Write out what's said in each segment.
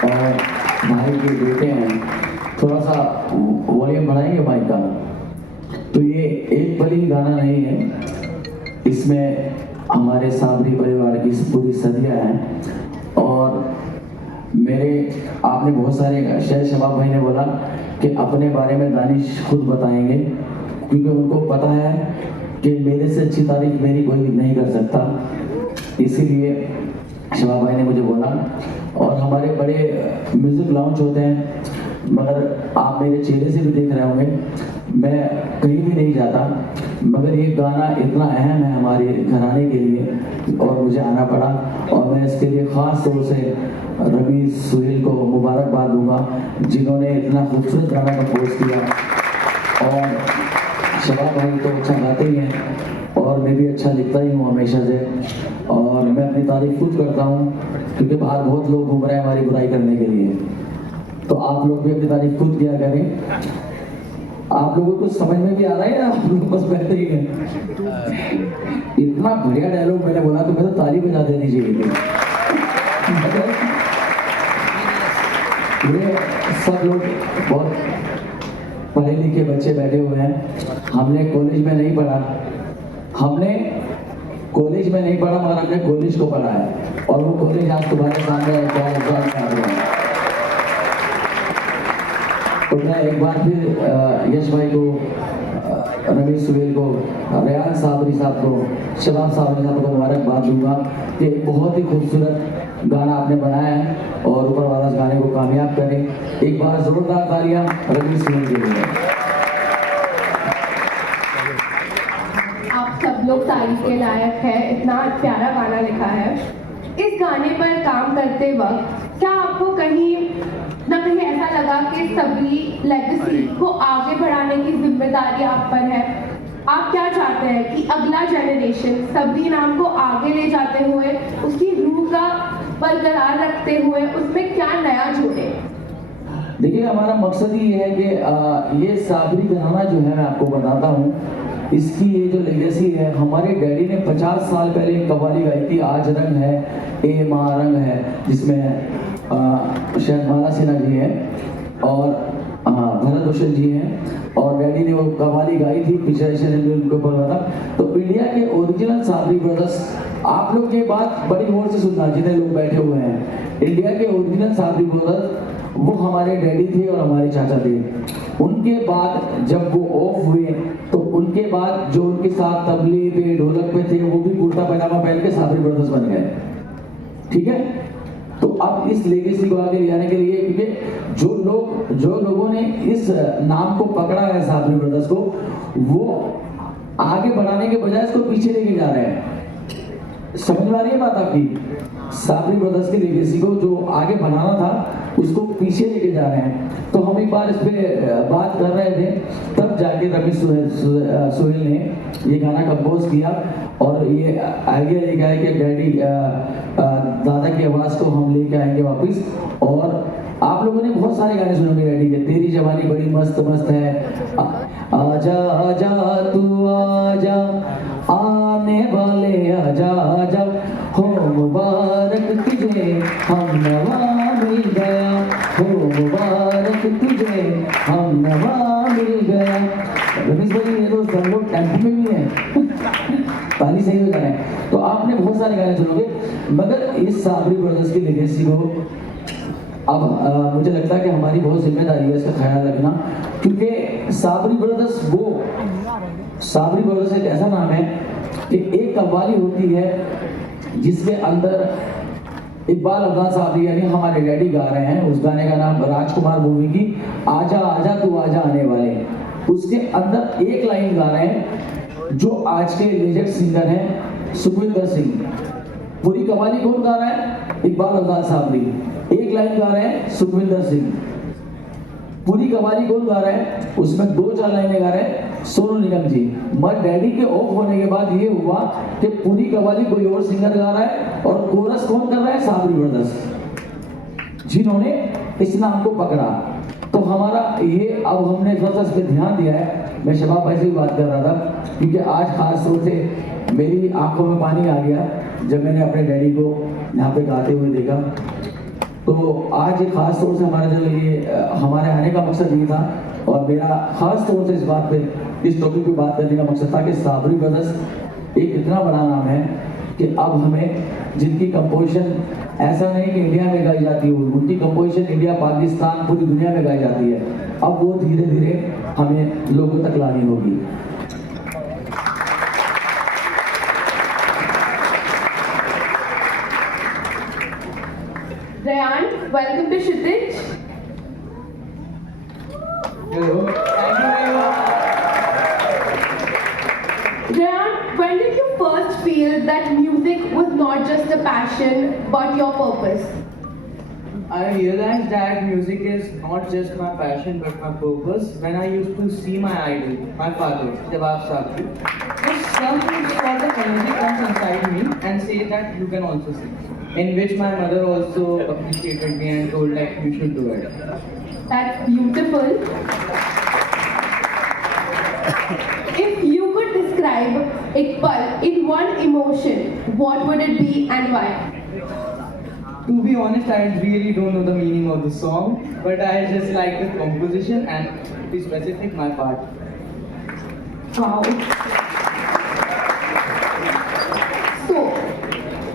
और भाई के बेटे हैं, थोड़ा सा वॉल्यूम बढ़ाएंगे माइक का। तो ये एक पली गाना नहीं है, इसमें हमारे साबरी परिवार की पूरी सदियाँ हैं। और मेरे आपने बहुत सारे शेर शबाब भाई ने बोला कि अपने बारे में दानिश खुद बताएंगे, क्योंकि उनको पता है कि मेरे से अच्छी तारीफ मेरी कोई नहीं कर सकता, इसीलिए शबाब भाई ने मुझे बोला। और हमारे बड़े म्यूज़िक लाउंज होते हैं, मगर आप मेरे चेहरे से भी देख रहे होंगे मैं कहीं भी नहीं जाता, मगर ये गाना इतना अहम है हमारे घराने के लिए और मुझे आना पड़ा। और मैं इसके लिए ख़ास तौर से रवि सुहेल को मुबारकबाद दूंगा, जिन्होंने इतना खूबसूरत गाना कंपोज किया। और शबाब भाई तो अच्छा गाते ही हैं और मैं भी अच्छा लिखता ही हूँ हमेशा से, और मैं अपनी तारीफ खुद करता हूँ, क्योंकि बाहर बहुत लोग घूम रहे हैं हमारी बुराई करने के लिए। तो आप लोग भी अपनी तारीफ खुद किया करें। आप लोगों को समझ में भी आ रहा है या आप लोग बस बैठे ही हैं? इतना बढ़िया डायलॉग मैंने बोला तो मैं तो ताली बजा देनी चाहिए थी। ये सब लोग बहुत पढ़े लिखे बच्चे बैठे हुए हैं। हमने कॉलेज में नहीं पढ़ा, मगर हमने कॉलेज को पढ़ा है, और वो कॉलेज आज तुम्हारे सामने है। तो मैं एक बार फिर यश भाई को, रमेश सुहेल को, रेहान साबरी साहब को, शबाब साबरी साहब को मुबारकबाद दूंगा कि बहुत ही खूबसूरत गाना आपने बनाया है और ऊपर वाला इस गाने को कामयाब करें। एक बार जोरदार तालियां रमेश सुहेल के लिए। आप सब लोग तारीफ के लायक है, इतना प्यारा गाना लिखा है। इस गाने पर काम करते वक्त क्या आपको कहीं ना कहीं ऐसा लगा कि सबरी लेगेसी को आगे बढ़ाने की जिम्मेदारी आप पर है? आप क्या चाहते हैं कि अगला जनरेशन सबरी नाम को आगे ले जाते हुए उसकी रूह का बरकरार रखते हुए उसमें क्या नया जोड़े? देखिए, हमारा मकसद ही है कि ये साबरी घराना जो है, मैं आपको बताता हूँ, इसकी ये जो लेगेसी है, हमारे डैडी ने 50 साल पहले एक कव्वाली गाई थी, आज रंग है ए माँ रंग है, जिसमें शायद माला सिन्हा जी हैं और भरत भूषण जी हैं, और डैडी ने वो कव्वाली गाई थी, पिक्चराइजेशन उनके ऊपर हुआ था। तो इंडिया के ओरिजिनल साबरी ब्रदर्स, आप लोग ये बात बड़ी गौर से सुनना जितने लोग बैठे हुए हैं, इंडिया के ओरिजिनल साबरी ब्रदर्स वो हमारे डैडी थे और हमारे चाचा थे। उनके बाद जब वो ऑफ हुए तो उनके बाद जो उनके साथ तबले पे ढोलक पे थे वो भी कुर्ता पैजामा पहन के साबरी ब्रदर्स बन गए। ठीक है, तो अब इस लेगेसी को आगे ले जाने के लिए, क्योंकि जो लोगों ने इस नाम को पकड़ा है साबरी ब्रदर्स को, वो आगे बढ़ाने के बजाय इसको पीछे लेके जा रहे हैं। समझ में आ रही है बात आपकी? साबरी ब्रदर्स की लेगेसी को जो आगे बढ़ाना था उसको पीछे लेके जा रहे हैं। तो हम एक बार इस पे बात कर रहे थे, तब जाके रवि सुहेल ने ये गाना कंपोज किया और ये आइडिया लेके आए कि डैडी दादा की आवाज़ को हम लेके आएंगे वापस। और आप लोगों ने बहुत सारे गाने सुने डैडी के, तेरी जवानी बड़ी मस्त मस्त है, आजा आजा तू आजा, आने वाले आजा आजा, हो मुबारक तुझे हम नवा मिल गया, हो मुबारक तुझे हम नवा मिल गया। रमेश भाई ये तो सब लोग टेंपो में भी हैं, ताली सही हो जाए। तो आपने बहुत सारे गाने सुनोगे, मगर इस साबरी ब्रदर्स की लेगेसी को अब मुझे लगता है कि हमारी बहुत जिम्मेदारी है इसका ख्याल रखना, क्योंकि साबरी ब्रदर्स एक ऐसा नाम है कि एक कव्वाली होती है जिसके अंदर इकबाल अफगान साहब यानी हमारे डैडी गा रहे हैं, उस गाने का नाम राजकुमार मूवी की आजा आजा तू आजा आने वाले, उसके अंदर एक लाइन गा रहे हैं जो आज के लेजेंड सिंगर हैं सुखविंदर सिंह। पूरी कव्वाली कौन गा रहा है? इकबाल अफगान साहब ने। एक लाइन गा रहे हैं सुखविंदर सिंह। पूरी कव्वाली कौन गा रहा है? उसमें 2-4 लाइनें गा रहे हैं सोनू निगम जी। मगर डैडी के ऑफ होने के बाद ये हुआ कि पूरी कव्वाली कोई और सिंगर गा रहा है और कोरस कौन कर रहा है? साबरी ब्रदर्स, जिन्होंने इस नाम को पकड़ा। तो हमारा ये अब हमने थोड़ा सा इस पर ध्यान दिया है। मैं शबाब भाई से भी बात कर रहा था, क्योंकि आज खास तौर से मेरी आंखों में पानी आ गया जब मैंने अपने डैडी को यहाँ पे गाते हुए देखा। तो आज एक खास तौर से हमारा जो ये हमारे आने का मकसद ये था, और मेरा खास तौर से इस बात पे, इस टॉपिक पे बात करने का मकसद था कि साबरी ब्रदर्स एक इतना बड़ा नाम है कि अब हमें जिनकी कंपोजिशन ऐसा नहीं कि इंडिया में गाई जाती हो, उनकी कंपोजिशन इंडिया, पाकिस्तान, पूरी दुनिया में गाई जाती है, अब वो धीरे धीरे हमें लोगों तक लानी होगी। Rayan, welcome to Kshitij. Hello. Thank you very much. Rayan, when did you first feel that music was not just a passion but your purpose? I realized that music is not just my passion but my purpose when I used to see my idol, my father, Jawab Sabri. So some sort of energy comes inside me and say that you can also sing. In which my mother also appreciated me and told like you should do it. That's beautiful. If you could describe Iqbal in one emotion, what would it be and why? To be honest, I really don't know the meaning of the song, but I just like the composition and to be specific, my part. Wow. So,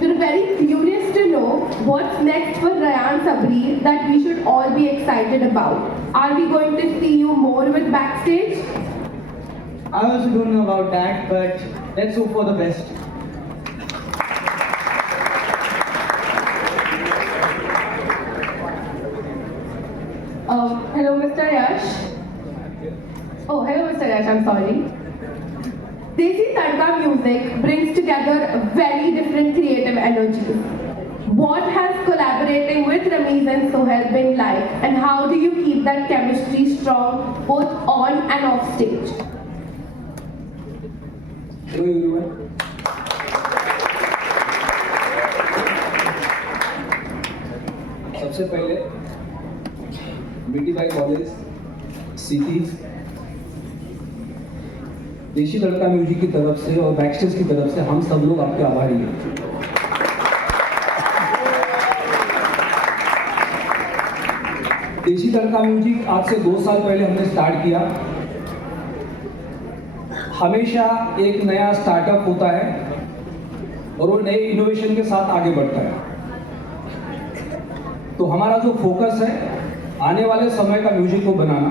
we're very curious to know what's next for Rayan Sabri that we should all be excited about. Are we going to see you more with Backstage? I also don't know about that, but let's hope for the best. Hello, Mr. Yash. Oh, hello, Mr. Yash, I'm sorry. Desi Tadka music brings together very different creative energies. What has collaborating with Ramiz and Sohail been like, and how do you keep that chemistry strong both on and off stage? Hello everyone. सबसे पहले BTY college, cities, देशी Tadka music की तरफ से और backstage की तरफ से हम सब लोग आपके आभारी हैं। देशी तड़का म्यूजिक आज से 2 साल पहले हमने स्टार्ट किया। हमेशा एक नया स्टार्टअप होता है और वो नए इनोवेशन के साथ आगे बढ़ता है। तो हमारा जो फोकस है आने वाले समय का म्यूजिक को बनाना,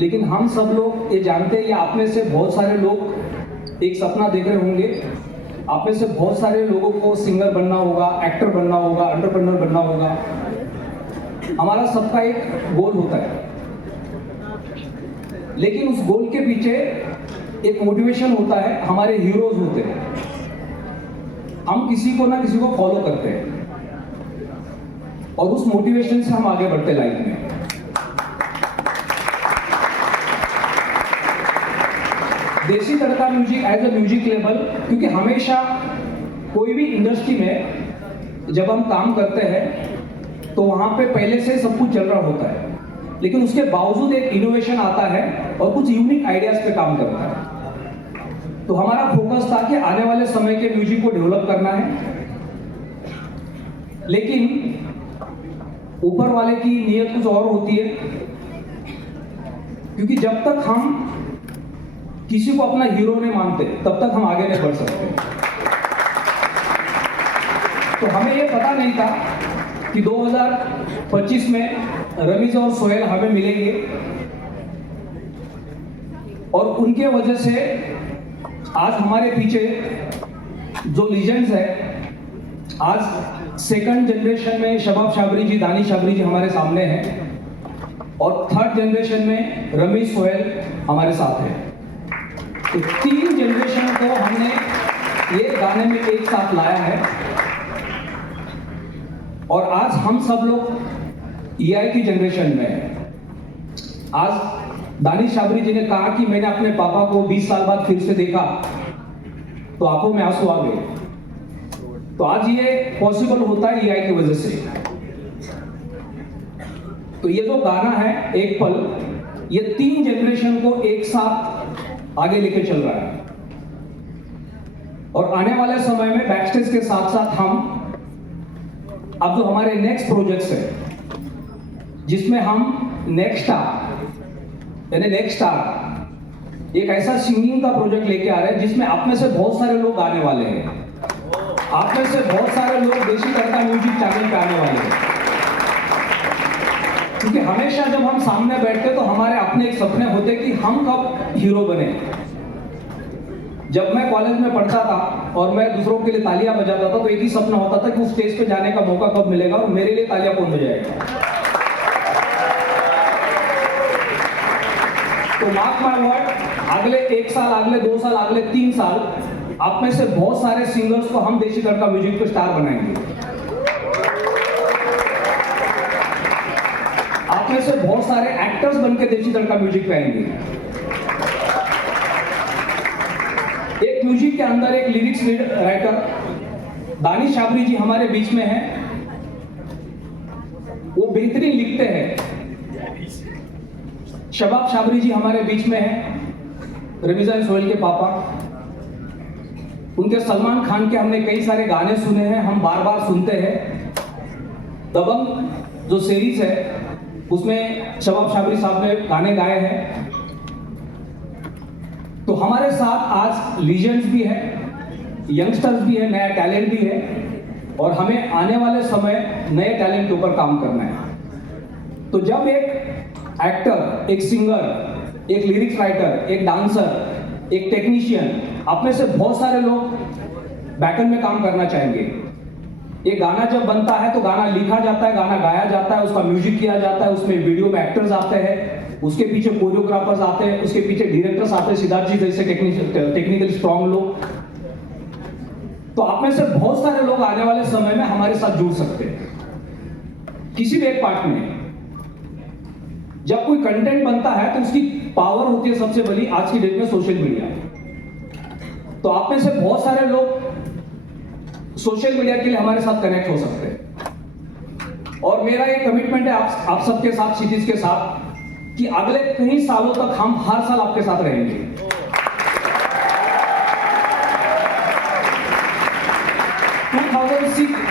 लेकिन हम सब लोग ये जानते हैं, या आप में से बहुत सारे लोग एक सपना देख रहे होंगे, आप में से बहुत सारे लोगों को सिंगर बनना होगा, एक्टर बनना होगा, एंटरप्रेन्योर बनना होगा। हमारा सबका एक गोल होता है, लेकिन उस गोल के पीछे एक मोटिवेशन होता है, हमारे हीरोज होते हैं। हम किसी को ना किसी को फॉलो करते हैं और उस मोटिवेशन से हम आगे बढ़ते लाइफ में। Desi Tadka music as a music label, क्योंकि हमेशा कोई भी इंडस्ट्री में जब हम काम करते हैं तो वहां पे पहले से सब कुछ चल रहा होता है, लेकिन उसके बावजूद एक इनोवेशन आता है और कुछ यूनिक आइडियाज पे काम करता है। तो हमारा फोकस था कि आने वाले समय के म्यूजिक को डेवलप करना है, लेकिन ऊपर वाले की नीयत कुछ और होती है, क्योंकि जब तक हम किसी को अपना हीरो नहीं मानते तब तक हम आगे नहीं बढ़ सकते। तो हमें यह पता नहीं था कि 2025 में रमीज और सोहेल हमें मिलेंगे और उनके वजह से आज हमारे पीछे जो लीजेंड्स है, आज सेकंड जनरेशन में शबाब शाबरी जी, दानिश शाबरी जी हमारे सामने हैं और थर्ड जनरेशन में रमीज सोहेल हमारे साथ है। तो 3 जनरेशन को हमने ये गाने में एक साथ लाया है और आज हम सब लोग EI की जनरेशन में हैं। आज दानिश शाबरी जी ने कहा कि मैंने अपने पापा को 20 साल बाद फिर से देखा तो आंखों में आंसू आ गए। तो आज ये पॉसिबल होता है EI की वजह से। तो ये जो गाना है एक पल, ये 3 जनरेशन को एक साथ आगे लेके चल रहा है और आने वाले समय में बैकस्टेज के साथ साथ हम अब जो हमारे नेक्स्ट प्रोजेक्ट्स है, जिसमें हम नेक्स्ट स्टार एक ऐसा सिंगिंग का प्रोजेक्ट लेके आ रहे हैं जिसमें आप में से बहुत सारे लोग आने वाले हैं। आप में से बहुत सारे लोग देशी तड़का म्यूजिक चैनल पे आने वाले हैं, क्योंकि हमेशा जब हम सामने बैठते तो हमारे अपने एक सपने होते कि हम कब हीरो बने। जब मैं कॉलेज में पढ़ता था और मैं दूसरों के लिए तालियां बजाता था तो एक ही सपना होता था कि उस स्टेज पे जाने का मौका कब मिलेगा और मेरे लिए तालियां कौन बजाएगा। तो मार्क माय वर्ड, अगले 1 साल, अगले 2 साल, अगले 3 साल आप में से बहुत सारे सिंगर्स को हम देशी तड़का म्यूजिक पे स्टार बनाएंगे। आप में से बहुत सारे एक्टर्स बनके देशी तड़का म्यूजिक पे आएंगे। एक म्यूजिक के अंदर एक लिरिक्स राइटर दानिश शाबरी जी हमारे बीच में हैं। वो बेहतरीन लिखते हैं। शबाब शाबरी जी हमारे बीच में हैं, रमीजा सोहेल के पापा। उनके सलमान खान के हमने कई सारे गाने सुने हैं, हम बार बार सुनते हैं। दबंग जो सीरीज है उसमें शबाब शाबरी साहब ने गाने गाए हैं। तो हमारे साथ आज लीजेंड्स भी है, यंगस्टर्स भी है, नया टैलेंट भी है और हमें आने वाले समय नए टैलेंट के ऊपर काम करना है। तो जब एक एक्टर, एक सिंगर, एक लिरिक्स राइटर, एक डांसर, एक टेक्नीशियन, आप में से बहुत सारे लोग बैकएंड में काम करना चाहेंगे। ये गाना जब बनता है तो गाना लिखा जाता है, गाना गाया जाता है, उसका म्यूजिक किया जाता है, उसमें वीडियो में एक्टर्स आते हैं, उसके पीछे कोरियोग्राफर्स आते हैं, उसके पीछे डायरेक्टर्स आते हैं, सिद्धार्थ जी जैसे टेक्निकली स्ट्रॉन्ग लोग। तो आप में से बहुत सारे लोग आने वाले समय में हमारे साथ जुड़ सकते हैं किसी भी एक पार्ट में। जब कोई कंटेंट बनता है तो उसकी पावर होती है सबसे बड़ी आज की डेट में सोशल मीडिया। तो आप में से बहुत सारे लोग सोशल मीडिया के लिए हमारे साथ कनेक्ट हो सकते हैं और मेरा ये कमिटमेंट है आप सबके साथ, क्षितिज के साथ, कि अगले कई सालों तक हम हर साल आपके साथ रहेंगे।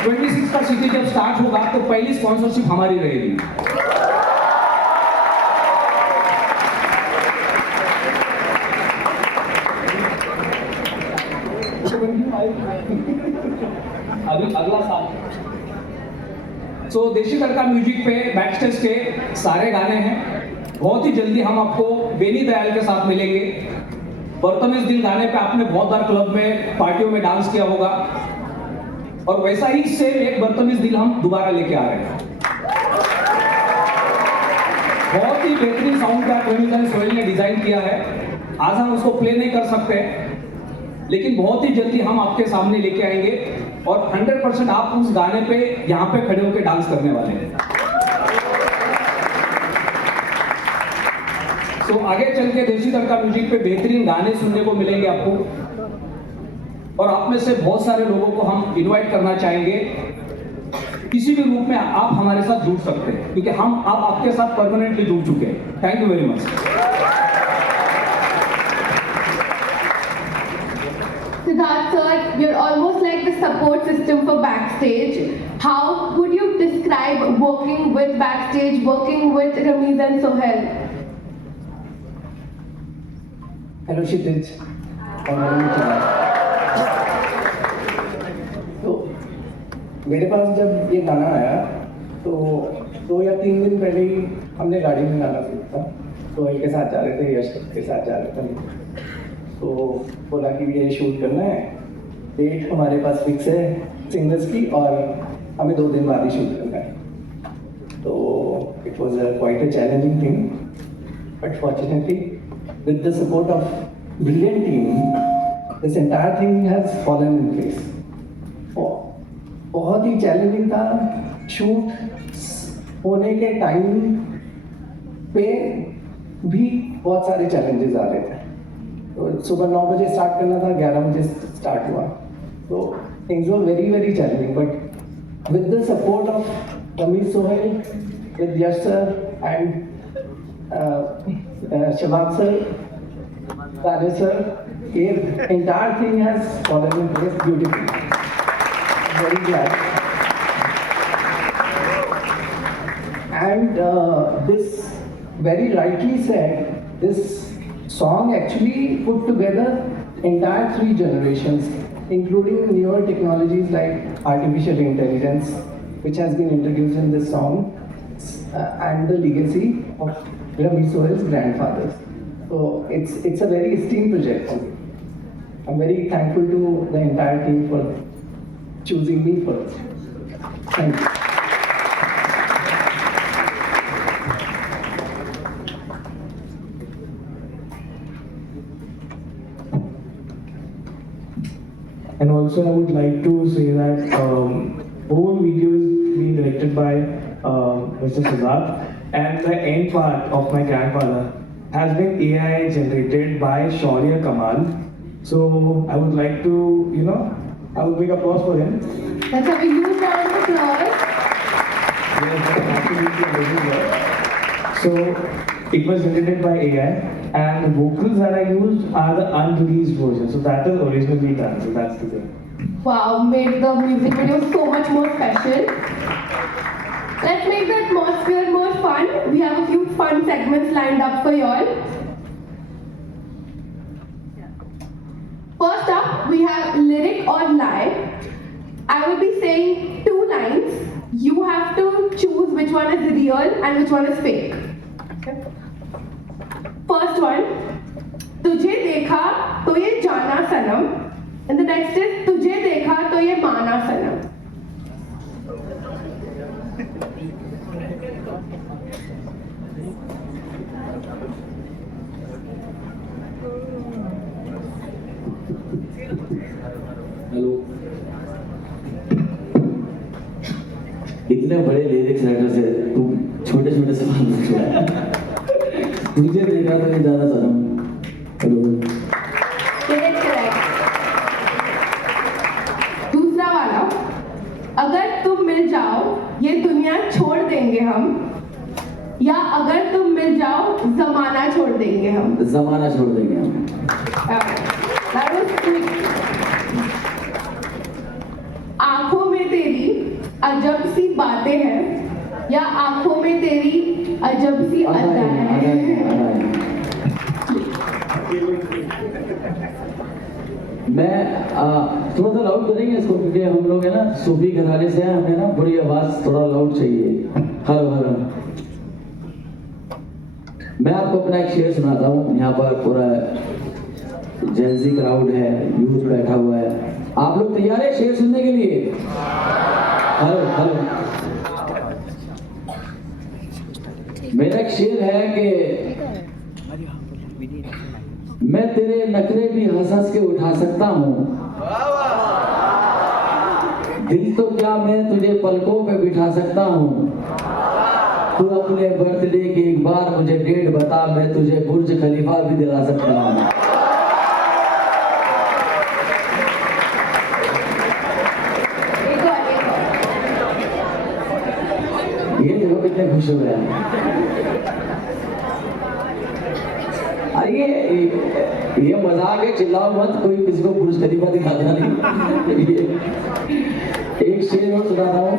2026 का सिटी जब स्टार्ट होगा तो पहली स्पॉन्सरशिप हमारी रहेगी। अभी अगला साल देशी तड़का म्यूजिक पे बैकस्टेज के सारे गाने हैं। बहुत ही जल्दी हम आपको बेनी दयाल के साथ मिलेंगे। बर्तन इस दिल गाने पे आपने बहुत बार क्लब में, पार्टियों में डांस किया होगा और वैसा ही सेम एक बर्तन इस दिल हम दोबारा लेके आ रहे हैं। बहुत ही बेहतरीन साउंड ट्रैक रमीजा सोहेल ने डिजाइन किया है। आज हम उसको प्ले नहीं कर सकते, लेकिन बहुत ही जल्दी हम आपके सामने लेके आएंगे और 100% आप उस गाने पे यहाँ पे खड़े होकर डांस करने वाले हैं। तो आगे चल के देशी तड़का म्यूजिक पे बेहतरीन गाने सुनने को मिलेंगे आपको और आप में से बहुत सारे लोगों को हम इनवाइट करना चाहेंगे। किसी भी रूप में आप हमारे साथ जुड़ सकते हैं क्योंकि हम आपके साथ परमानेंटली जुड़ चुके हैं। Thank you very much. Siddharth sir, you're almost like the support system for Backstage. How would you describe working with Backstage, working with Ramiz and Sohail? Hello Kshitij और तो मेरे पास जब ये गाना आया तो 2 या 3 दिन पहले ही हमने गाड़ी में गाना सीखा। सोहेल के साथ जा रहे थे, यश के साथ जा रहे थे, तो बोला कि ये शूट करना है। डेट हमारे पास फिक्स है सिंगर्स की और हमें 2 दिन बाद ही शूट करना है। तो it was quite a challenging thing, but fortunately with the support of brilliant team, this entire thing has fallen in place. बहुत ही चैलेंजिंग था। शूट होने के टाइम पे भी बहुत सारे चैलेंजेस आ रहे थे। तो सुबह 9 बजे स्टार्ट करना था, 11 बजे स्टार्ट हुआ, तो things were very very challenging. But with the support of Ramiz Sohail, with Yash sir and Shabab sir, Rajesh sir, the entire thing has fallen in place beautifully. Very glad. And this, very rightly said, this song actually put together entire 3 generations, including newer technologies like artificial intelligence, which has been introduced in this song, and the legacy of Ravi Sohel's grandfathers. So it's a very esteemed project for me. I'm very thankful to the entire team for choosing me first. Thank you. And also, I would like to say that whole video is being directed by Mr. Siddharth, and the end part of my grandfather has been AI generated by Shaurya Kamal. So I would like to, I would make applause for him. Let's have a huge round of applause. Yes, that's absolutely amazing work. So it was generated by AI, and the vocals that I used are the unreleased version. So that is originally done. So that's the thing. Wow, made the music video so much more special. Let's make the atmosphere more fun. We have a few fun segments lined up for y'all. First up, we have lyric or lie. I will be saying 2 lines. You have to choose which one is real and which one is fake. First one, तुझे देखा तो ये जाना सनम. And the next is तुझे देखा तो ये माना सनम. हेलो, इतने बड़े लिरिक्स राइटर से तुम छोटे छोटे सवाल पूछ रहा है. तुझे देखा तो ये ज्यादा सनम. Hello, Correct, correct. दूसरा वाला, अगर तुम मिल जाओ ये दुनिया छोड़ देंगे हम, या अगर तुम मिल जाओ जमाना छोड़ देंगे हम. जमाना छोड़ देंगे हम. That was quick. आंखों में तेरी अजब सी बातें हैं, या आंखों में तेरी अजब सी अदा है. मैं थोड़ा सा लाउड करेंगे इसको, क्योंकि हम लोग है ना सूफी घराने से हैं, हमें ना बड़ी आवाज थोड़ा लाउड चाहिए. हेलो हेलो, मैं आपको अपना एक शेर सुनाता हूँ. यहाँ पर पूरा जेंजी क्राउड है, यूथ बैठा हुआ है. आप लोग तैयार है शेर सुनने के लिए? हेलो हेलो, मेरा एक शेर है कि मैं तेरे नखरे भी हंस हंस के उठा सकता हूँ, दिल तो क्या मैं तुझे पलकों पे बिठा सकता हूँ. तू अपने बर्थडे की एक बार मुझे डेट बता, मैं तुझे बुर्ज खलीफा भी दिला सकता हूँ. ये देखो कितने खुश हो रहे हैं. अरे ये मजाक है, चिल्लाओ मत, कोई किसी को बुर्ज खलीफा दिखाता नहीं. एक शेर और सुनाता हूँ.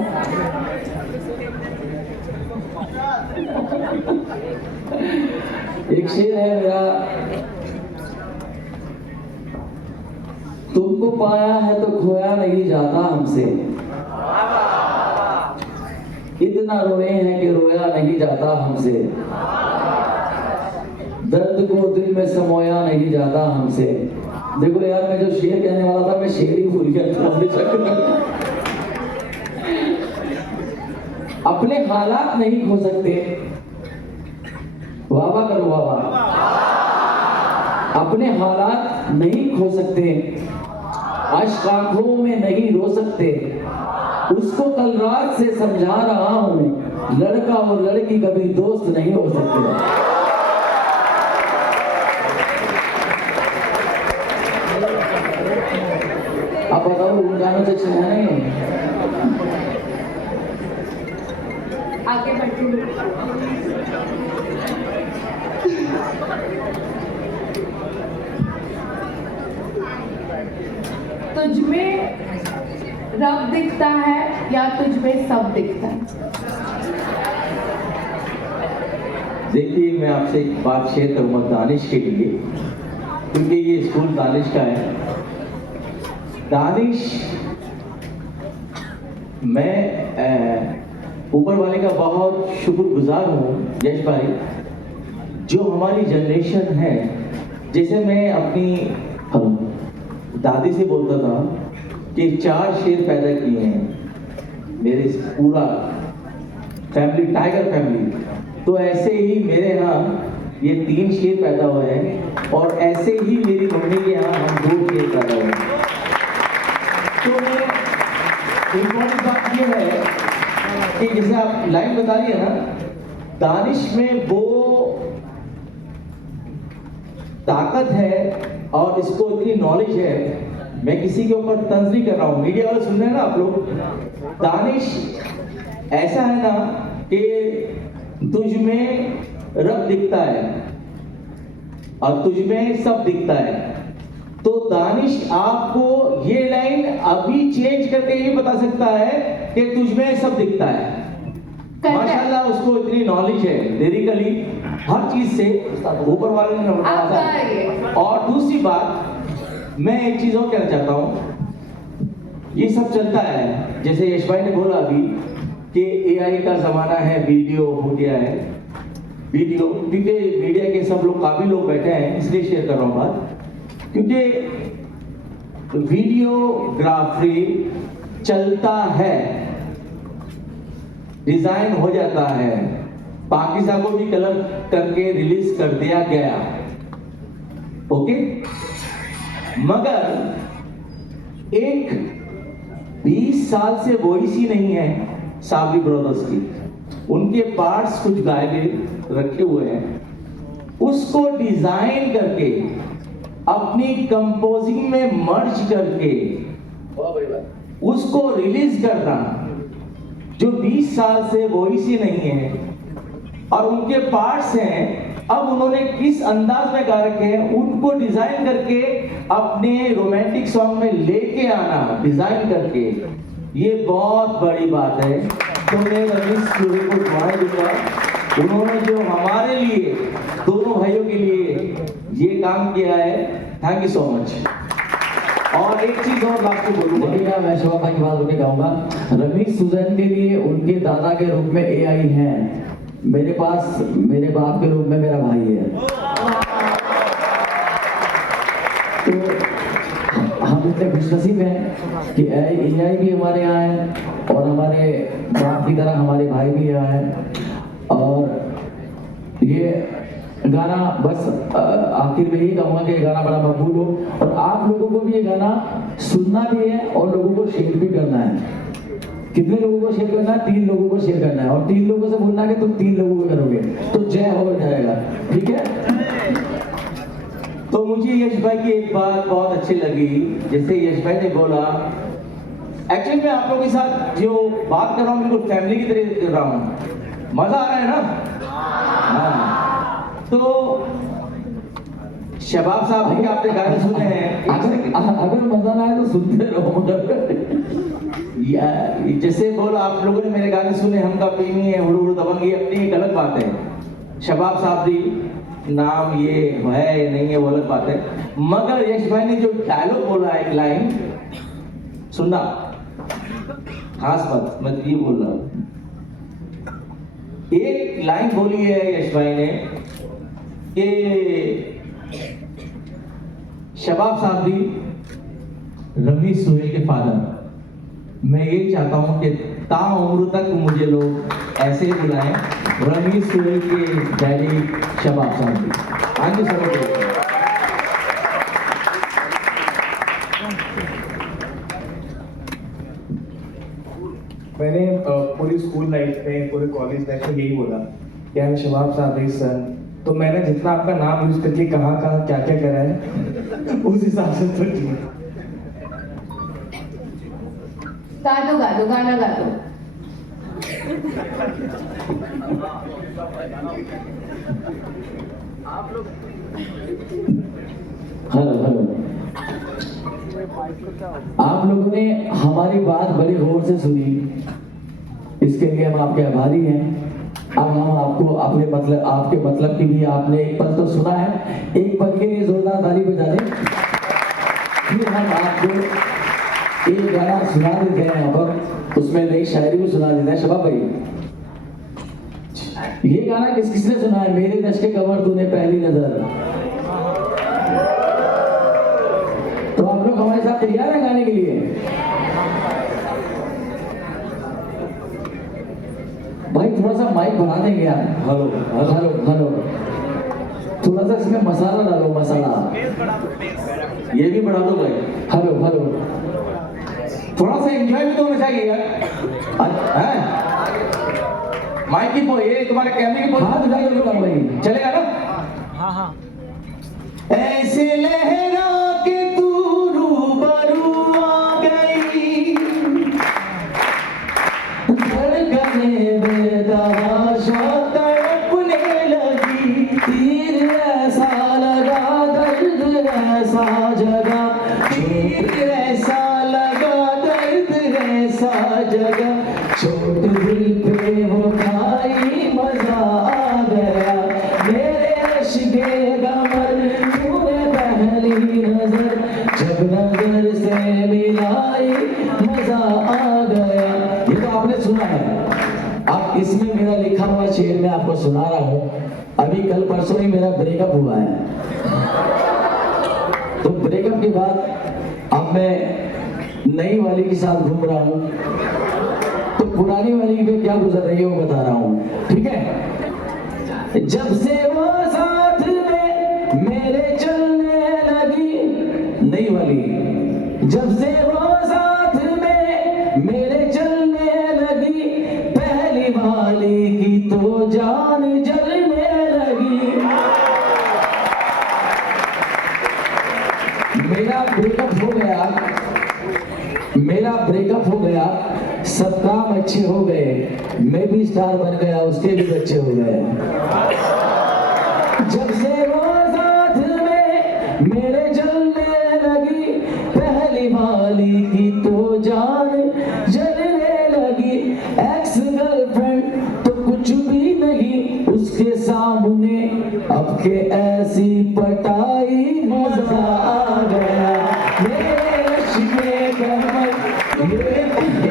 एक शेर है मेरा, तुमको पाया है तो खोया नहीं जाता हमसे, इतना रोए हैं कि रोया नहीं जाता हमसे, दर्द को दिल में समोया नहीं जाता हमसे. देखो यार, मैं जो शेर कहने वाला था मैं शेर ही भूल गया था. अपने हालात नहीं खो सकते. वाह वाह करो, वाह वाह. अपने हालात नहीं खो सकते, अश्क आंखों में नहीं रो सकते, उसको कल रात से समझा रहा हूं मैं, लड़का और लड़की कभी दोस्त नहीं हो सकते. आप बताओ उन गानों से अच्छा है नहीं? आगे बढ़ती हूँ. तुझ में रब दिखता है या तुझ में सब दिखता है? देखिए, मैं आपसे एक बात शेयर करूँगा दानिश के लिए, क्योंकि ये स्कूल दानिश का है। दानिश, मैं ऊपर वाले का बहुत शुक्रगुजार हूँ यश भाई, जो हमारी जनरेशन है। जैसे मैं अपनी दादी से बोलता था कि 4 शेर पैदा किए हैं मेरे पूरा फैमिली, टाइगर फैमिली, तो ऐसे ही मेरे यहाँ ये 3 शेर पैदा हुए हैं, और ऐसे ही मेरी मम्मी के यहाँ हम 2 शेर पैदा हुए हैं। तो इम्पोर्टेंट बात ये है कि जैसे आप लाइन बता रही है ना, दानिश में वो ताकत है और इसको इतनी नॉलेज है। मैं किसी के ऊपर तंज नहीं कर रहा हूँ, मीडिया वाले सुन रहे हैं ना आप लोग। दानिश ऐसा है ना कि तुझ में रब दिखता है और तुझ में सब दिखता है। तो दानिश आपको ये लाइन अभी चेंज करके ये बता सकता है कि तुझ में सब दिखता है। माशाल्लाह, उसको इतनी नॉलेज है लिरिकली हर चीज से, ऊपर वाले ने बताया है। और दूसरी बात, मैं एक चीज और कहना चाहता हूँ, ये सब चलता है जैसे यश भाई ने बोला अभी कि AI का जमाना है, वीडियो हो गया है। वीडियो, क्योंकि मीडिया के सब लोग, काफी लोग बैठे हैं, इसलिए शेयर कर रहा हूँ बात, क्योंकि वीडियोग्राफी चलता है, डिजाइन हो जाता है, पाकिस्तान को भी कलर करके रिलीज कर दिया गया, ओके। मगर एक 20 साल से वॉइस ही नहीं है साबरी ब्रदर्स की, उनके पार्ट्स कुछ गायब रखे हुए हैं, उसको डिजाइन करके अपनी कंपोजिंग में मर्ज करके उसको रिलीज करना, जो 20 साल से वॉइस ही नहीं है और उनके पार्ट्स हैं, अब उन्होंने किस अंदाज में गा रखे हैं, उनको डिजाइन करके अपने रोमांटिक सॉन्ग में लेके आना, डिजाइन करके, ये बहुत बड़ी बात है। तो मैं रमेश सूरी को दुआएं दूंगा, उन्होंने जो हमारे लिए, दोनों भाइयों के लिए ये काम किया है, थैंक यू सो मच। और एक चीज और लास्ट में बोलूंगा, देखिएगा, मैं शोभा भाई की बात होके कहूंगा, रमीश सुजैन के लिए उनके दादा के रूप में AI है, मेरे पास मेरे बाप के रूप में मेरा भाई है। तो हम इतने खुशनसीब हैं कि AI भी हमारे यहाँ है और हमारे बाप की तरह हमारे भाई भी यहाँ है। और ये गाना बस आखिर में ही कहूँगा कि गाना बड़ा मकबूल हो, और आप लोगों को भी ये गाना सुनना भी है और लोगों को शेयर भी करना है। कितने लोगों को शेयर करना है? 3 लोगों को शेयर करना है, और 3 लोगों से बोलना है कि तुम 3 लोगों को करोगे तो जय हो जाएगा, ठीक है। तो मुझे यश भाई की एक बात बहुत अच्छी लगी, जैसे यश भाई ने बोला, एक्चुअली मैं आप लोगों के साथ जो बात कर रहा हूँ बिल्कुल फैमिली की तरह कर रहा हूँ, मजा आ रहा है ना? हाँ। तो शबाब साहब के आपने गाने सुने हैं, अगर मजा ना आए तो सुनते रहो। या जैसे बोला, आप लोगों ने मेरे गाने सुने, हमका प्रेमी है, हुड़ दबंगी, अपनी एक अलग बात है। शबाब साहब दी नाम ये है या नहीं है वो अलग बात है, मगर यश भाई ने जो डायलॉग बोला, एक लाइन सुनना, खास बात मैं ये बोल रहा हूँ, एक लाइन बोली है यश भाई ने कि शबाब साहब दी रमीश सुहेल के फादर। मैं ये चाहता हूं कि ताउम्र तक मुझे लोग ऐसे ही बुलाएं, रमीश सुहेल के डैडी शबाब साहब दी। Thank you so much. मैंने पूरी स्कूल लाइफ में, पूरे कॉलेज लाइफ में यही बोला कि आई एम शबाब साबरी सन। तो मैंने जितना आपका नाम यूज करके कहाँ कहाँ क्या क्या करा है उस हिसाब से तो ठीक। गा दो गाना गा दो। हेलो हेलो, आप लोगों ने हमारी बात बड़े गौर से सुनी, इसके लिए हम आपके आभारी हैं। अब हम आपको आपने मतलब आपके मतलब की भी आपने एक पल तो सुना है, एक पल के लिए जोरदार ताली बजा दें। फिर हम आपको एक गाना सुना देते हैं यहाँ पर, उसमें नई शायरी भी सुना देते हैं। शबाब भाई, ये गाना किसने सुना है? मेरे नक्शे कमर तूने पहली नजर। तो आप लोग हमारे साथ तैयार हैं गाने के लिए? भाई थोड़ा सा माइक बढ़ा देंगे यार। हेलो हेलो हेलो, थोड़ा सा इसमें मसाला डालो, मसाला। ये भी बढ़ा दो भाई। हेलो हेलो, थोड़ा सा एंजॉय भी तो होना चाहिए यार। हैं? माइक की ये तुम्हारे कैमरे की हाथ डालो भाई, चलेगा ना? ऐसे लहरा के तू रूबरू आ गई, धड़कने बेतहाशा तड़पने लगी, तीर ऐसा लगा दर्द ऐसा जगा, तीर ऐसा लगा दर्द ऐसा जगह, चोट दिल पे वो खाई मजा आ गया, मेरे इश्क़े कमर तूने पहली नजर, जब नजर से मिलाई मजा आ गया। ये तो आपने सुना है। अब इसमें मेरा लिखा हुआ शेर मैं आपको सुना रहा हूँ। अभी कल परसों ही मेरा ब्रेकअप हुआ है, तो ब्रेकअप के बाद अब मैं नई वाली के साथ घूम रहा हूँ, तो पुरानी वाली पे क्या गुजर रही है वो बता रहा हूँ, ठीक है? जब से वो साथ में मेरे चलने लगी, नई वाली। जब से वो साथ में मेरे चलने लगी, पहली वाली की तो जान जलने लगी। मेरा ब्रेकअप हो गया, मेरा ब्रेकअप हो गया, सब काम अच्छे हो गए, मैं भी स्टार बन गया, उसके भी अच्छे हो गए। जब से वो साथ में मेरे जलने लगी, पहली वाली की तो जान जलने लगी, एक्स गर्लफ्रेंड तो कुछ भी नहीं उसके सामने, अब के ऐसी पटाई मजा आ गया, मेरे इश्क़े कमर।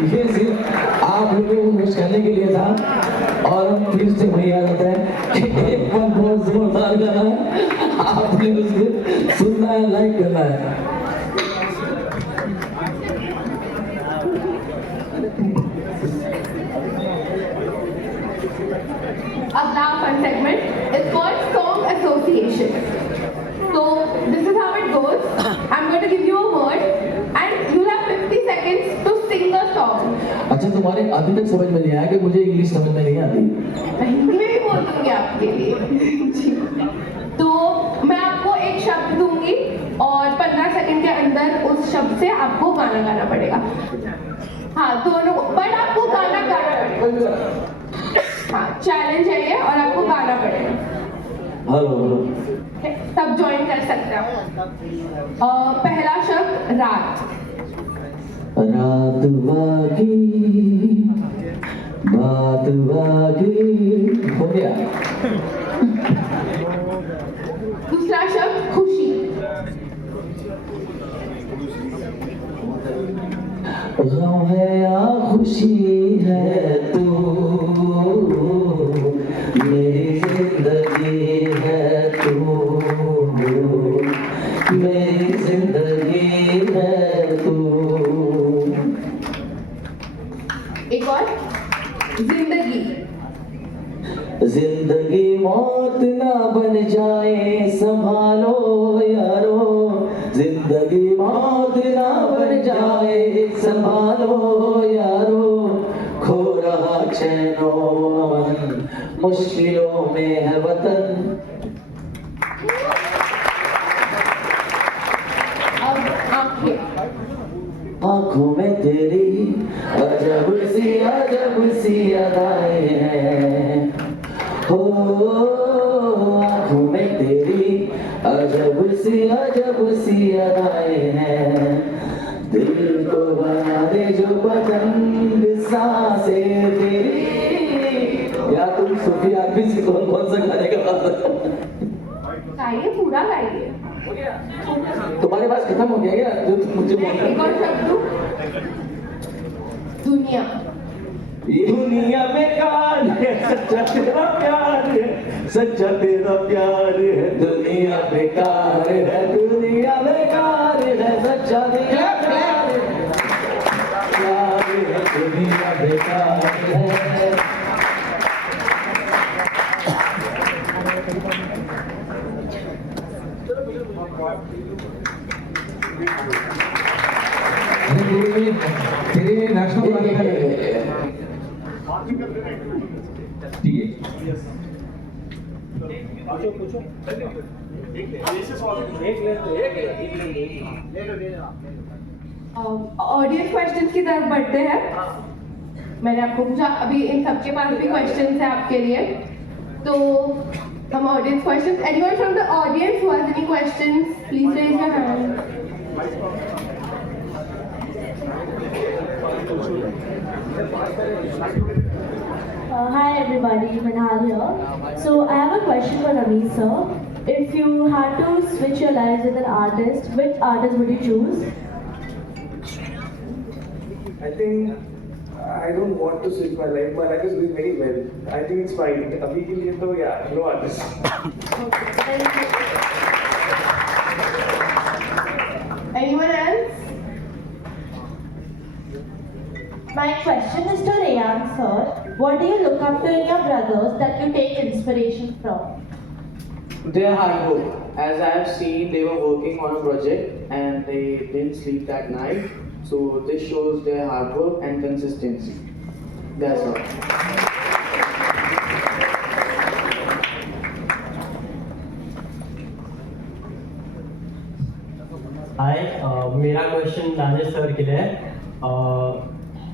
ये सिर्फ आप लोगों को खुश करने के लिए था, और हम फिर से वही आ जाता है कि एक पल बहुत जोरदार गाना है, आपने उसको सुनना है, लाइक करना है। अगला fun segment is called song association. So this is how it goes. I'm going to give you a word and you'll have 50 seconds to sing a song. अच्छा, तुम्हारे अभी तक समझ में नहीं आया कि मुझे इंग्लिश समझ में नहीं आती? हिंदी में भी बोल दूंगी आपके लिए। तो मैं आपको एक शब्द दूंगी और 15 सेकंड के अंदर उस शब्द से आपको गाना गाना पड़ेगा। हाँ, दोनों, बट आपको गाना गाना पड़ेगा। हाँ, चैलेंज है ये और आपको गाना पड़ेगा। हेलो हेलो, सब ज्वाइन कर सकते हो। पहला शब्द रात। रात वागी बात वागी, हो गया। दूसरा शब्द खुशी। गम है या खुशी है तू, मेरी जिंदगी है तू, मेरी जिंदगी है तू। एक और, जिंदगी। जिंदगी मौत ना बन जाए संभालो यारो, जिंदगी मौत ना बन जाए संभालो यारो, खो रहा चैनो अमन, मुश्किलों में है वतन। अब आंखें। आंखों में तेरी अजब सी अदाएं हैं, हो आंखों में तेरी अजब सी अदाएं हैं, दिल को बना दे जो पतंग सांसें तेरी, या तुम सोफी आदमी से कौन सा गाने का बात है? गाइए, पूरा गाइए। तुम्हारे पास खत्म हो गया क्या जो तुम मुझे बोल रहे एक और शब्द दूं? दुनिया। दुनिया बेकार है, सच्चा तेरा प्यार है, सच्चा तेरा प्यार है। दुनिया बेकार है, दुनिया बेकार है, सच्चा तेरा प्यार है, प्यार है, दुनिया बेकार है। तेरे नेशनल गाने का ठीक है। ऑडियंस क्वेश्चंस की तरफ बढ़ते हैं। मैंने आपको पूछा, अभी इन सबके पास भी क्वेश्चंस है आपके लिए, तो हम audience questions, anyone from the audience who has any questions please raise your hand. Hi everybody, Manal here. So I have a question for Ramesh sir. If you had to switch your lives with an artist, which artist would you choose? I think I don't want to switch my life. My life is doing very well. I think it's fine. अभी के लिए तो yeah, no artist. Anyone else? My question is to Rayan sir. What do you look up to in your brothers that you take inspiration from? Their hard work. As I have seen, they were working on a project and they didn't sleep that night. So this shows their hard work and consistency. That's all. हाय, मेरा question Danish sir के लिए है।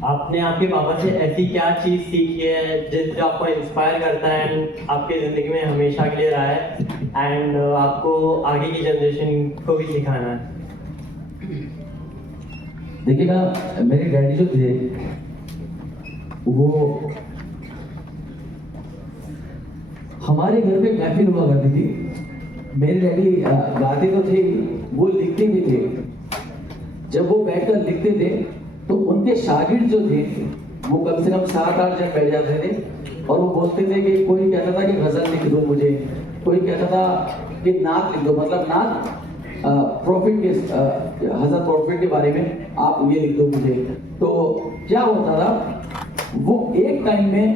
आपने आपके पापा से ऐसी क्या चीज़ सीखी है जिससे आपको इंस्पायर करता है एंड आपकी ज़िंदगी में हमेशा के लिए रहा है एंड आपको आगे की जनरेशन को भी सिखाना है? देखिएगा, मेरे डैडी जो थे वो हमारे घर पे महफिल हुआ करती थी। मेरे डैडी गाते तो थे, वो लिखते भी थे। जब वो बैठकर लिखते थे तो उनके शागिर्द जो थे वो कम से कम 7-8 जन बैठ जाते थे और वो बोलते थे कि कोई कहता था कि गजल लिख दो मुझे, कोई कहता था कि नात लिख दो, मतलब नात प्रॉफिट के हजरत प्रॉफिट के बारे में आप ये लिख दो मुझे। तो क्या होता था, वो एक टाइम में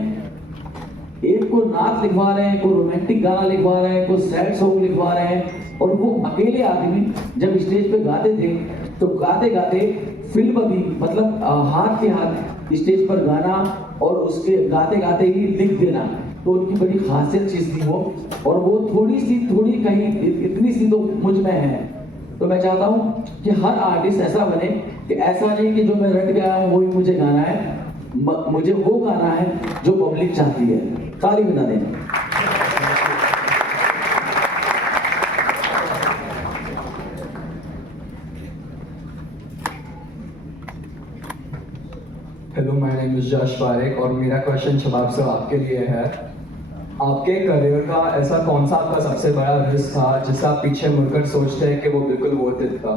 एक को नात लिखवा रहे हैं, कोई रोमांटिक गाना लिखवा रहे हैं, कोई सैड सॉन्ग लिखवा रहे हैं, और वो अकेले आदमी जब स्टेज पे गाते थे तो गाते गाते फिल्म भी, मतलब हाथ के हाथ स्टेज पर गाना और उसके गाते गाते ही लिख देना, तो उनकी बड़ी खासियत चीज थी वो। और वो थोड़ी कहीं इतनी सी तो मुझ में है। तो मैं चाहता हूँ कि हर आर्टिस्ट ऐसा बने कि ऐसा नहीं कि जो मैं रट गया हूँ वही मुझे गाना है, मुझे वो गाना है जो पब्लिक चाहती है। ताली बना दें। हेलो, माय नेम इज जश पारेख और मेरा क्वेश्चन शबाब साहब आपके लिए है। आपके करियर का ऐसा कौन सा आपका सबसे बड़ा रिस्क था जिससे आप पीछे मुड़कर सोचते हैं कि वो बिल्कुल वर्थ इट था?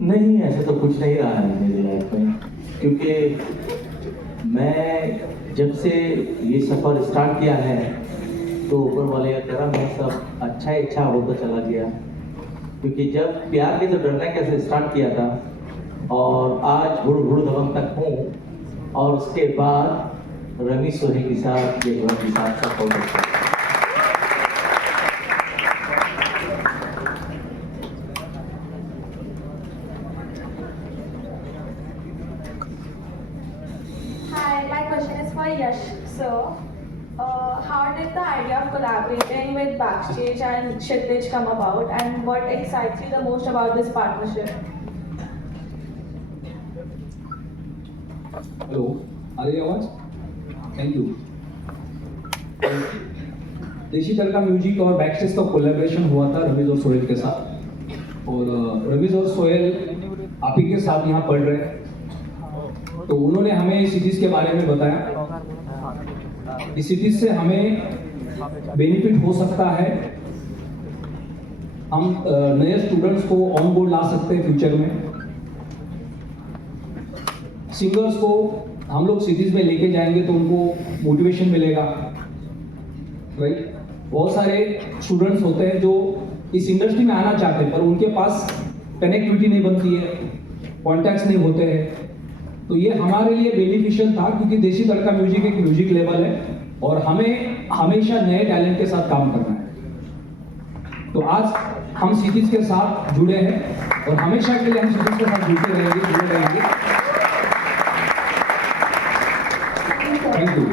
नहीं, ऐसा तो कुछ नहीं रहा है मेरी लाइफ में, क्योंकि मैं जब से ये सफ़र स्टार्ट किया है तो ऊपर वाले का करम है, सब अच्छा ही अच्छा होता चला गया। क्योंकि जब प्यार के तो डरना कैसे स्टार्ट किया था और आज घुड़ घुड़ दबंग तक हूँ, और उसके बाद रमी सोहेल के साथ ये के साथ सब हो सकता है। Hi, my question is for Yash sir. How did the idea of collaborating with Backstage and Kshitij come about, and what excites you the most about this partnership? Hello, आ रही है आवाज़? Thank you. Desi Tadka music और backstage का collaboration हुआ था रमीज और सोहेल के साथ, और रमीज और सोहेल आप ही के साथ यहाँ पढ़ रहे हैं, तो उन्होंने हमें इस सीरीज के बारे में बताया इस सिटीज से हमें बेनिफिट हो सकता है। हम नए स्टूडेंट्स को ऑन बोर्ड ला सकते हैं फ्यूचर में। सिंगर्स को हम लोग सिटीज में लेके जाएंगे तो उनको मोटिवेशन मिलेगा, राइट। बहुत सारे स्टूडेंट्स होते हैं जो इस इंडस्ट्री में आना चाहते हैं पर उनके पास कनेक्टिविटी नहीं बनती है, कॉन्टैक्ट्स नहीं होते हैं। तो ये हमारे लिए बेनिफिशियल था क्योंकि देसी तड़का म्यूजिक एक म्यूजिक लेवल है और हमें हमेशा नए टैलेंट के साथ काम करना है। तो आज हम सिटीज के साथ जुड़े हैं और हमेशा के लिए हम सिटीज के साथ जुड़ते रहेंगे, जुड़े रहेंगे। Thank you.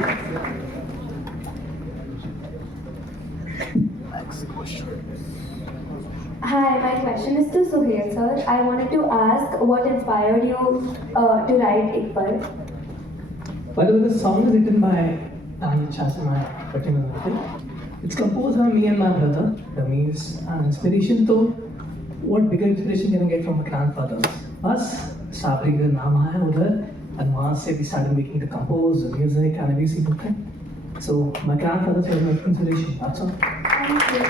Hi, my question is to Suhail sir. I wanted to ask what inspired you to write Iqbal? By the way, this song is written by Daniel Chas, my particular uncle. It's composed by me and my brother, Ramesh. Inspiration to what bigger inspiration can I get from my grandfather? Us, Sabri का नाम आया उधर, and वहाँ से we started making the compose, the music, and every single thing. So my grandfather was my inspiration. That's all. Thank you.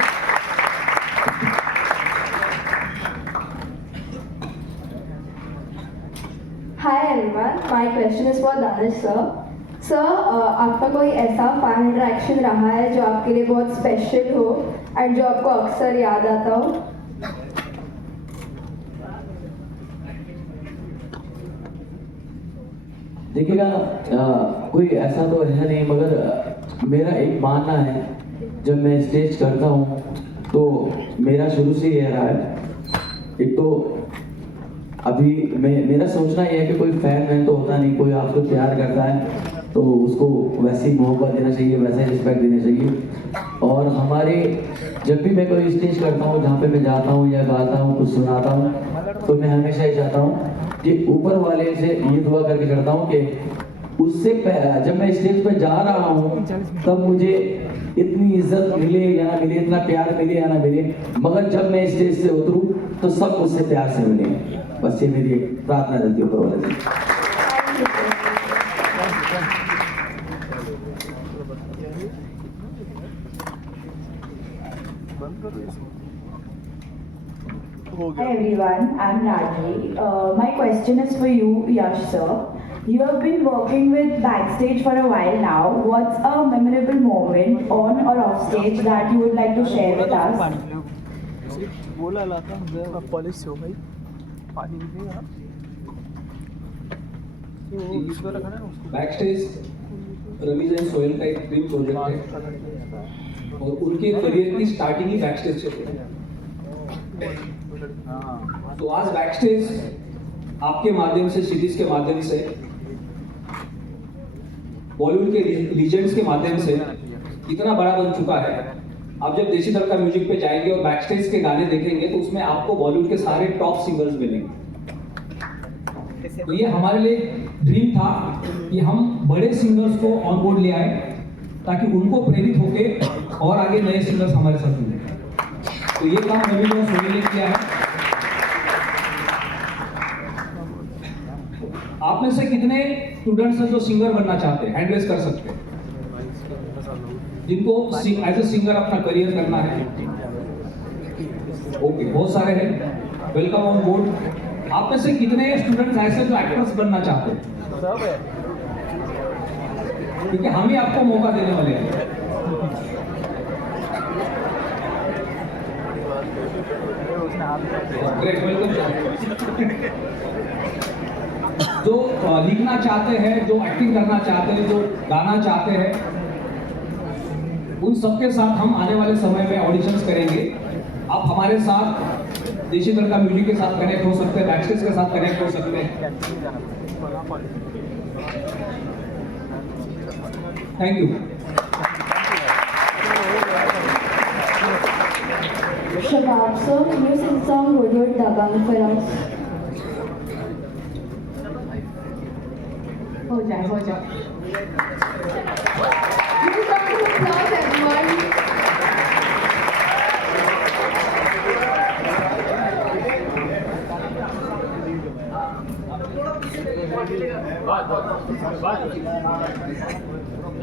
Hi everyone, my question is for Danish sir. Sir, आपका कोई ऐसा fun interaction रहा है जो आपके लिए बहुत special हो एंड जो आपको अक्सर याद आता हो? देखिएगा कोई ऐसा तो है नहीं, मगर मेरा एक मानना है जब मैं स्टेज करता हूँ तो मेरा शुरू से ये रहा है। एक तो अभी मेरा सोचना ये है कि कोई फैन वैन तो होता नहीं, कोई आपको प्यार करता है तो उसको वैसी मोहब्बत देना चाहिए, वैसा ही रिस्पेक्ट देना चाहिए। और हमारे जब भी मैं कोई स्टेज करता हूँ, जहाँ पे मैं जाता हूँ या गाता हूँ, कुछ सुनाता हूँ, तो मैं हमेशा ये चाहता हूँ कि ऊपर वाले से ये दुआ करके करता हूँ कि उससे जब मैं स्टेज पे जा रहा हूँ तब मुझे इतनी इज्जत मिले या ना मिले, इतना प्यार मिले या ना मिले, मगर जब मैं स्टेज से उतरूँ तो सब मुझसे प्यार से मिले। बस ये मेरी एक प्रार्थना रहती है ऊपर वाले से। Hi everyone, I'm Raji. My question is for you, Yash sir. You have been working with Backstage for a while now. What's a memorable moment on or off stage that you would like to share with us? Backstage Ramiz and Sohail का एक dream project है और उनके career की starting ही backstage से हुई। तो आज बैकस्टेज आपके माध्यम से, सिटीज के माध्यम से, बॉलीवुड के लीजेंड्स के माध्यम से इतना बड़ा बन चुका है। आप जब देसी तड़का म्यूजिक पे जाएंगे और बैकस्टेज के गाने देखेंगे तो उसमें आपको बॉलीवुड के सारे टॉप सिंगर्स मिलेंगे। तो ये हमारे लिए ड्रीम था कि हम बड़े सिंगर्स को ऑन बोर्ड ले आए ताकि उनको प्रेरित होके और आगे नए सिंगर्स हमारे साथ मिले। तो ये काम रवि और सोहेल ने किया है। आप में से कितने स्टूडेंट्स हैं जो सिंगर बनना चाहते हैं? हैंड रेज कर सकते हैं जिनको एज ए सिंगर अपना करियर करना है। ओके, बहुत सारे हैं, वेलकम ऑन बोर्ड। आप में से कितने स्टूडेंट्स ऐसे जो एक्टर्स बनना चाहते हैं? क्योंकि हम ही आपको मौका देने वाले हैं। Great, welcome. जो लिखना चाहते हैं, जो एक्टिंग करना चाहते हैं, जो गाना चाहते हैं, उन सबके साथ हम आने वाले समय में ऑडिशंस करेंगे। आप हमारे साथ देसी तड़का म्यूजिक के साथ कनेक्ट हो सकते हैं, बैकस्टेज के साथ कनेक्ट हो सकते हैं। Thank you. Shabab sir, can you sing song Woodward Dabang for us? हो जाए। Give a round of applause, everyone.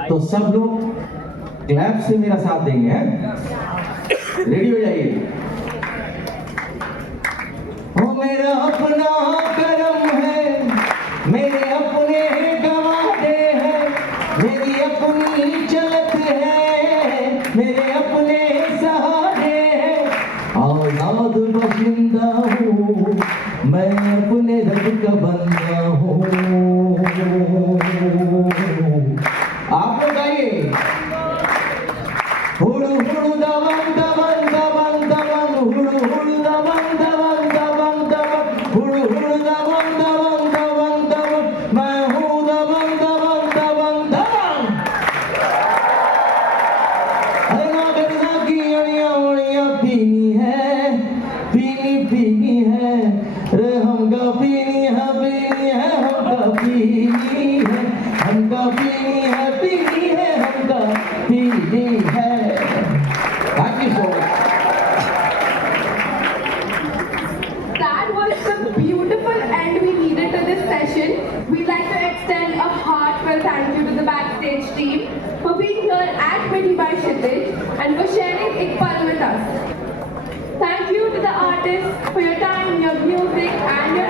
तो सब लोग क्लैप से मेरा साथ देंगे, हैं? रेडी हो जाइए। ओ मेरा अपना करम है, मेरे अपने गवादे हैं, मेरी अपनी चलत है, मेरे अपने सहारे हैं। आजाद बशिंदा हूँ, मैं अपने रब का बंदा हूँ। आप लोग आइए। हुड़ू हुड़ू दबंग दबंग दबंग दबंग, हुड़ू हुड़ू दबंग दबंग दबंग दबंग, हुड़ू हुड़ू दबंग दबंग दबंग दबंग, मैं हूँ दबंग दबंग दबंग दबंग। अरे ना गन्ना की अड़ियाँ उड़ियाँ पीनी है, पीनी पीनी है, रे हमका पीनी है, पीनी है, हमका पीनी है, हमका पीनी है, पीनी है, हमका पीनी है। Thank you so much. That was the beautiful end we needed to this session. We'd like to extend a heartfelt thank you to the backstage team for being here at Miti by Kshitij and for sharing Ik Pal with us. Thank you to the artists for your time, your music and your